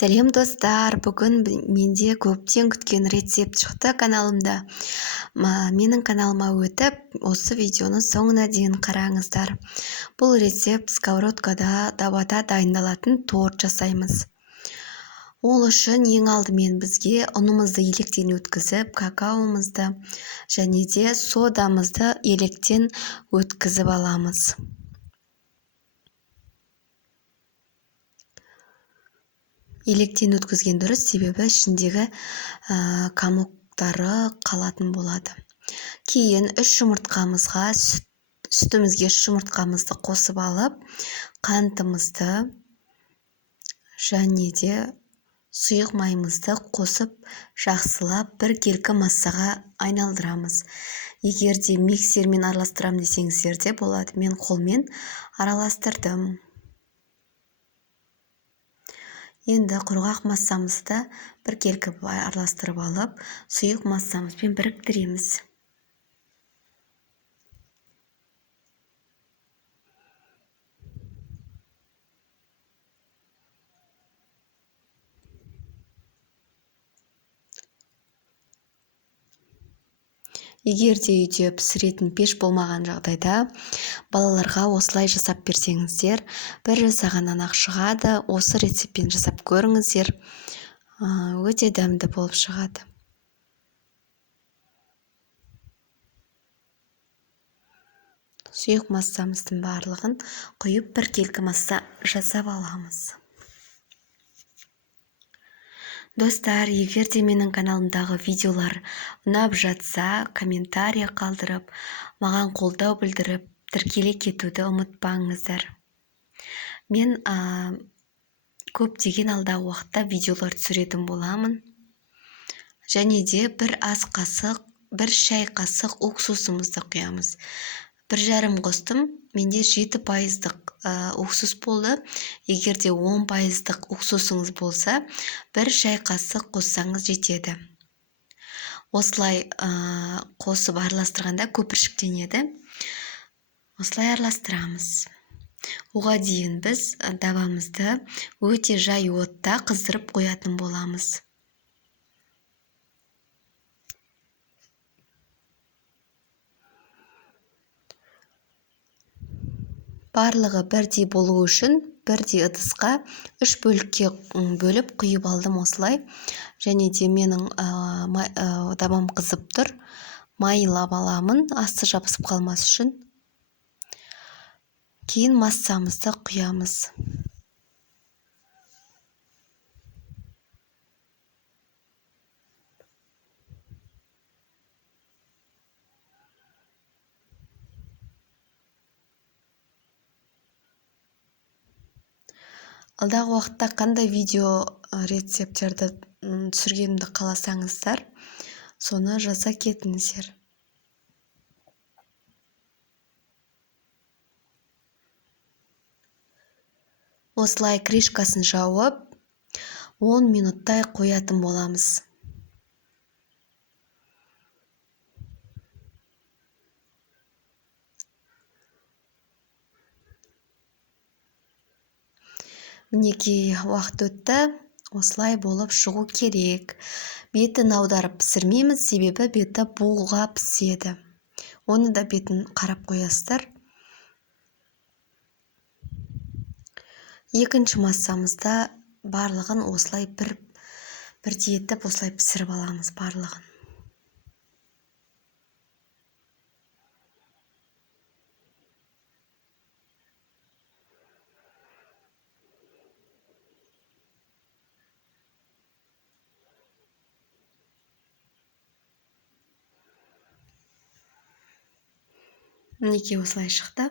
Сәлем достар, бүгін менде көптен күткен рецепт шықты каналымда. Менің каналыма өтіп, осы видеоны соңына дейін қараңыздар. Бұл рецепт сковородкада табада дайындалатын торт жасаймыз. Ол үшін ең алдымен бізге ұнымызды електен өткізіп, какаомызды және де содамызды електен өткізіп аламыз. Електен өткізген дұрыс, себебі ішіндегі комоктары қалатын болады. Кейін 3 жұмыртқамызға сүтімізге жұмыртқамызды қосып алып, қантымызды және де сұйық майымызды қосып, жақсылап бір келкі массаға айналдырамыз. Егер де миксермен араластырам десеңіздер де болады. Мен қолмен араластырдым. Енді құрғақ массамызды бір келкі араластырып алып, сұйық массамызбен біріктіреміз. Егер де үйде пісіретін пеш болмаған жағдайда, балаларға осылай жасап берсеңіздер, бір жасағаннан ақ шығады. Осы рецептпен жасап көріңіздер. Өте дәмді болып шығады. Сұйық массамыздың барлығын құйып, бір келкі масса жасап аламыз. Достар, егер де менің каналымдағы видеолар ұнап жатса, комментарий қалдырып, маған қолдау білдіріп, тіркеле кетуді ұмытпаңыздар. Мен көптеген алдағы уақытта видеолар түсіретін боламын. Және де бір ас қасық, бір шай қасық уксусымызды құямыз. 1,5 қостым, менде 7% уксус болды. Егер де 10% уксусыңыз болса, бір шай қасық қоссаңыз жетеді. Осылай қосып араластырғанда көпіршіктенеді. Осылай араластырамыз. Оған дейін біз табамызды өте жай отта қыздырып қоятын боламыз. Барлығы бірдей болу үшін бірдей ыдысқа 3 бөлікке бөліп құйып алдым осылай. Және де менің табам қызып тұр. Майлап аламын, асты жабысып қалмас үшін. Кейін массамызды құямыз. Алдағы уақытта қандай видео рецепттерді түсіргенімді қаласаңыздар, соны жаза кетіңіздер. Осылай крышкасын жауып, 10 минуттай қоятын боламыз. Мінекей уақыт өтті, осылай болып шығу керек. Бетін аударып пісірмейміз, себебі беті буға піседі. Оны да бетін қарап қоясыздар. Екінші массамызда барлығын осылай бірдей етіп осылай пісіріп аламыз барлығын. Мінекей осылай шықты.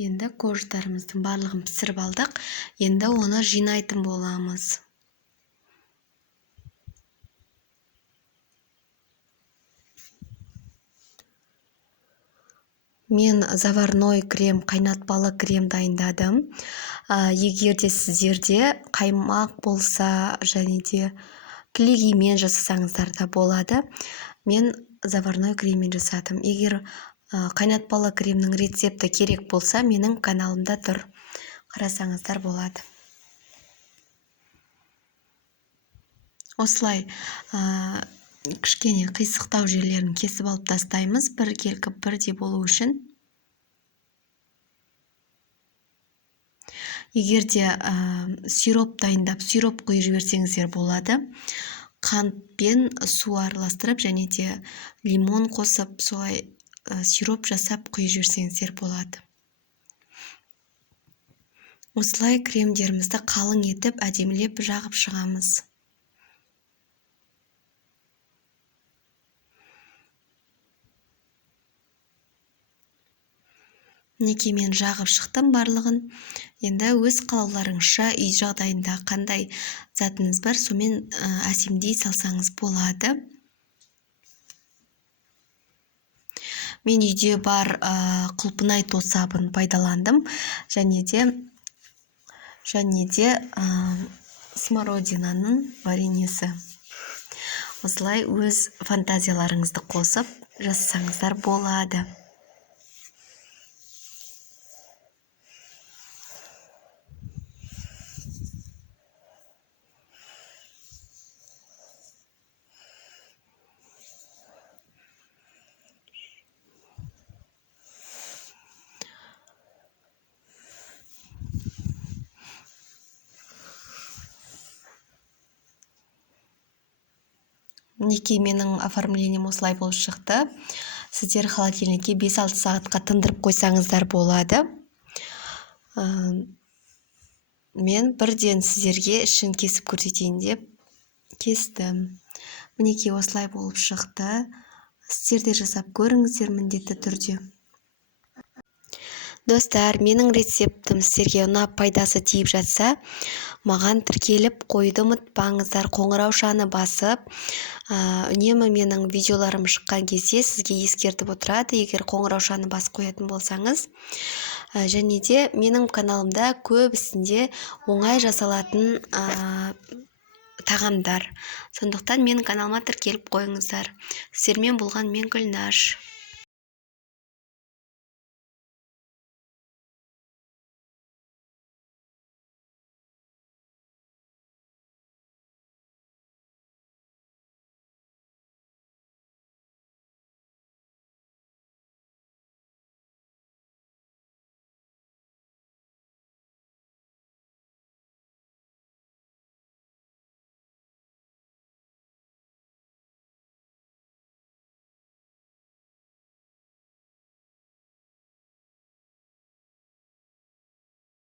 Енді корждарымыздың барлығын пісіріп алдық. Енді оны жинайтын боламыз. Мен заварной крем, қайнатпалы крем дайындадым. Егер де сіздерде қаймақ болса, және де кілегеймен жасасаңыздар да болады. Мен заварной креммен жасадым. Егер қайнатпалы кремнің рецепті керек болса, менің каналымда тұр. Қарасаңыздар болады. Осылай кішкене қисықтау жерлерін кесіп алып тастаймыз, біркелкі бірдей болу үшін. Егерде сироп дайындап, сироп құйып жіберсеңіздер болады. Қантпен су араластырып, және де лимон қосып, солай сироп жасап құйып жіберсеңіздер болады. Осылай кремдерімізді қалың етіп, әдемілеп жағып шығамыз. Мінекей мен жағып шықтым барлығын. Енді өз қалауларыңызша үй жағдайында қандай затыңыз бар, сомен әсемдей салсаңыз болады. Мен үйде бар құлпынай тосабын пайдаландым, және де смородинаның вареньесі. Осылай өз фантазияларыңызды қосып жасасаңыздар болады. Мінекей менің оформлением осылай болып шықты. Сіздер холодильникке 5-6 сағатқа тындырып қойсаңыздар болады. Мен бірден сіздерге ішін кесіп көрсетейін деп кестім. Мінекей осылай болып шықты. Сіздер де жасап көріңіздер міндетті түрде. Достар, менің рецептім сіздерге ұнап пайдасы тиіп жатса, маған тіркеліп қойды ұмытпаңыздар, қоңыраушаны басып, үнемі менің видеоларым шыққан кезде сізге ескертіп отырады, егер қоңыраушаны басып қоятын болсаңыз. Және де менің каналымда көбісінде оңай жасалатын тағамдар. Сондықтан менің каналыма тіркеліп қойыңыздар. Сіздермен болған мен Гүлнаш.